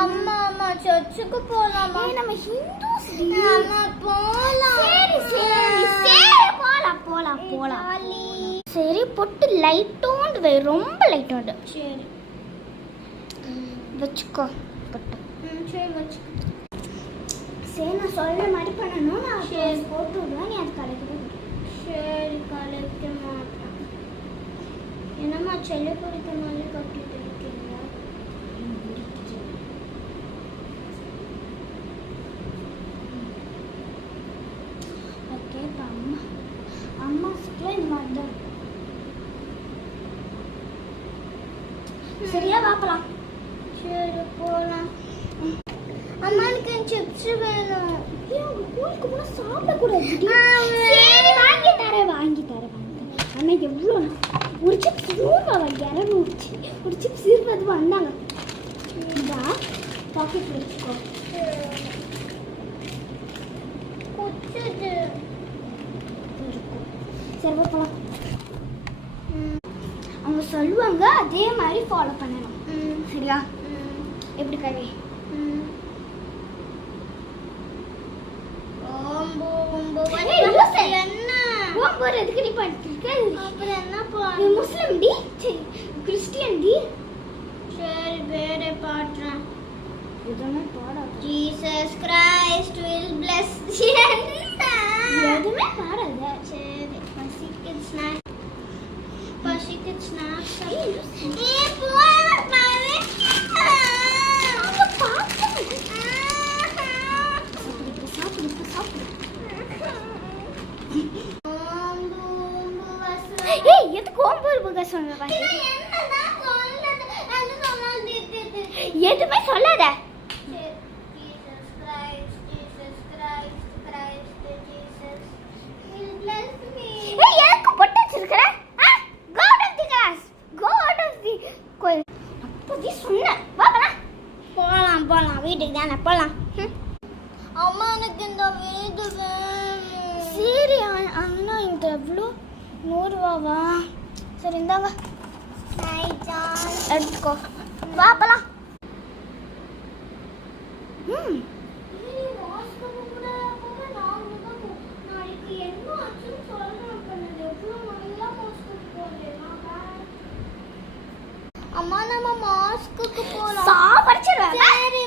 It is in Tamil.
அம்மா அம்மா சர்ச்சுக்கு போலாமா? நம்ம ஹிந்துஸ். அம்மா போலாம். சரி போலாம் போலாம் போலாம். சரி பொட்டு லைட்டோண்டு வை, ரொம்ப லைட்டோண்டு. சரி வச்சுக்கோ பொட்டு. சரி வச்சுக்கோ. சரி நான் சொல்ற மாதிரி பண்ணணும். நான் சரி போட்டு விடுவேன், நீ அது கலைக்க. சரி கலைக்க மாட்டேன். என்னம்மா செல்ல பிடிக்க மாதிரி கட்டிட்டு இருக்கீங்க? ஓகே அம்மா அம்மா சுற்றுல இந்த மாதிரி தான். சரியா வாப்பலாம். சரி போலாம். அம்மா எனக்கு சிப்ஸ் வேணும். உங்க கூலுக்கு போனா சாப்பிடக்கூடாது. சரி வாங்கி தரேன் வாங்கி தரேன். ஆனால் எவ்வளோ ஒரு சிப்ஸ் 100 ஒரு சிப்ஸ் 20 வந்தாங்க. இந்தா பாக்கெட் வச்சுக்கோ. சரி போகலாம். அவங்க சொல்லுவாங்க அதே மாதிரி ஃபாலோ பண்ணணும். சரியா? எப்படி கவி? எதுக்கு நீ பண்ணிருக்க? அப்புறம் என்ன நீ முஸ்லிம் டி, சரி கிறிஸ்டியன் டி. சரி வேற பாடுறேன். எதுவுமே பாடாத. Jesus Christ will plus. எதுவுமே பாடாத. சரி பசிக்குது ஸ்நாக்ஸ். பசிக்குது ஸ்நாக்ஸ். எதுவுமே சொல்லாத. போலாம் போலாம் வீட்டுக்கு தானே போலாம். அம்மா எனக்கு இந்த வீடு வேணும். சரி அண்ணா இந்த எவ்வளோ 100 ரூபாவா? சரி இந்தாங்க எடுத்துக்கோ. வாப்பலாம். அம்மா நம்ம மாஸ்க்கு போலாம். சாவடிச்சிடுவேன். சரி